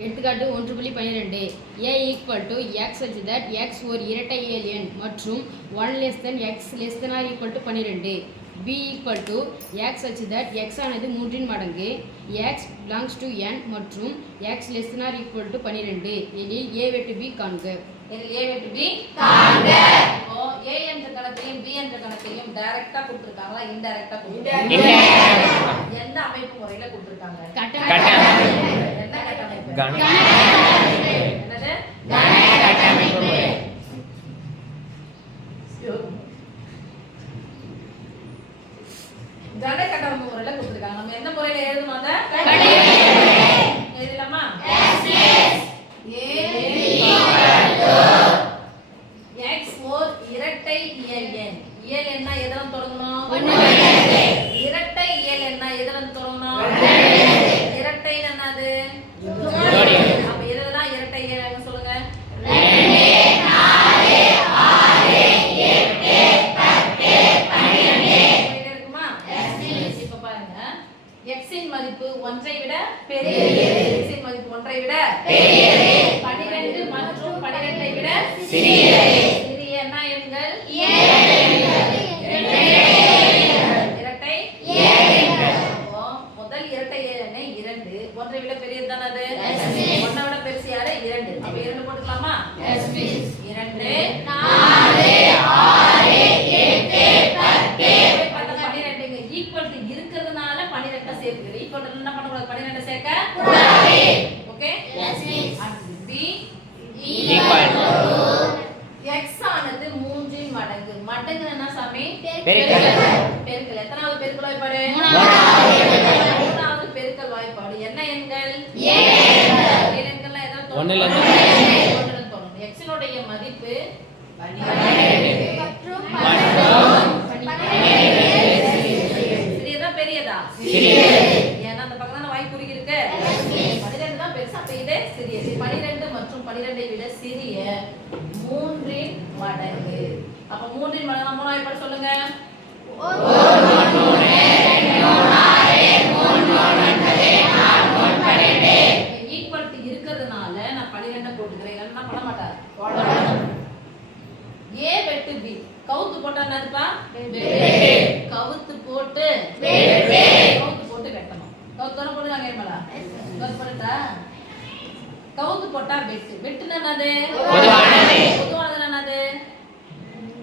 எடுத்துக்காட்டு 1.12 a equal to x such that x ஒரு இரட்டை இயல் எண் மற்றும் 1 less than x less than or equal to 12 b equal to x such that x ஆனது 3 மடங்கு x belongs to n மற்றும் x less than or equal to 12 எனில் a வெட்டு b காண்க. இதில் a வெட்டு b காண்க. இப்போ a என்ற கணக்கையும் b என்ற கணக்கையும் டைரக்டா கொடுத்திருக்காங்களா இன்டைரக்டா கொடுத்திருக்காங்க? எந்த அமைப்பு முறையில கொடுத்திருக்காங்க? என்ன கட்டமைப்பு? என்னது? கட்டமைப்பு முறை. கன கட்டமைப்பு முறையில கொடுத்திருக்காங்க. நம்ம என்ன முறையில எழுதணும் அத? எழுதலாமா? x ஓர் இரட்டை இயல் எண். இயல் எண்ணா எதனம் தொடங்கணும்? இரட்டை இயல் எண்ணா எதனம் தொடங்கணும்? இரட்டை என்னது? அப்ப எதுதான் இரட்டை இயல் எண் சொல்லுங்க? 2 4 6 8 10 12 இருக்குமா? இப்ப பாருங்க x இன் மதிப்பு 1 ஐ விட பெரியது. x இன் மதிப்பு 1 ஐ விட பெரியது. 12 மற்றும் 12 ஐ விட சிறியது. சிறிய என்ன எண்கள்? இரட்டை எண்கள். அப்போ முதல் இரட்டை எண் 2. 1 ஐ விட பெரியது தான அது? 1 ஐ விட பெருசு யாரு? 2. அப்ப 2 போட்டுக்கலாமா? 2 4 6 8 10 12 ஈக்குவல் டு இருக்கிறதுனால 12 சேர்த்துக்கிறேன். ஈக்குவல் டு என்ன பண்ண கூடாது? 12 சேர்க்க கூடாது. Okay? Yes miss. b equal to x ஆனது 3 இன் மடங்கு. மடங்கு என்ன சாமி? பெருக்கல். பெருக்கல். எத்தனாவது பெருக்கல் வாய்ப்பாடு? மூணாவது பெருக்கல் வாய்ப்பாடு. என்ன எண்கள்? ஏழு எண்கள்லாம் எதனால தொடங்கும்? 1 ல தொடங்கும். x இனுடைய மதிப்பு 12 மற்றும் 12 சிறியதா பெரியதா? சிறியது. ஏன்னா அந்த பக்கம் தான வாய் குறுகி இருக்கு. 12 தான் பெருசா, அப்ப இது சிறியது. 12 மற்றும் 12 ஐ விட சிறிய 3 இன் மடங்கு. அப்ப 3 இன் மடங்கு மூணு வாய்ப்பாடு சொல்லுங்க. 1 3 2 6 3 9 4 12 ஈக்குவல் டு இருக்கிறதுனால நான் 12 போட்டுக்கிறேன். இல்லன்னா பண்ண மாட்டார். a வெட்டு b கவுத்து போட்டா என்னதுப்பா? வெட்டு. கவுத்து போட்டு வெட்டு. கவுத்து போட்டு வெட்டணும். கவுத்து போட்டு நான் கேட்படா. கவுத்து போட்டா கவுத்து போட்டா வெட்டு. வெட்டுனா என்னது? பொதுவானது. பொதுவானது என்னது?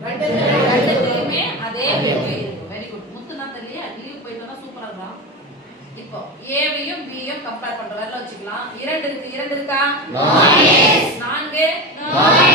ரெண்டுமே அதே வெட்டு இருக்கும். Very good. முத்துனா தெரியல. லீவ் போயிட்டா சூப்பரா இருக்கும். இப்போ a வையும் b யும் கம்பேர் பண்ற வரல வச்சுக்கலாம். 2 இருக்கு. 2 இருக்கா? 4 4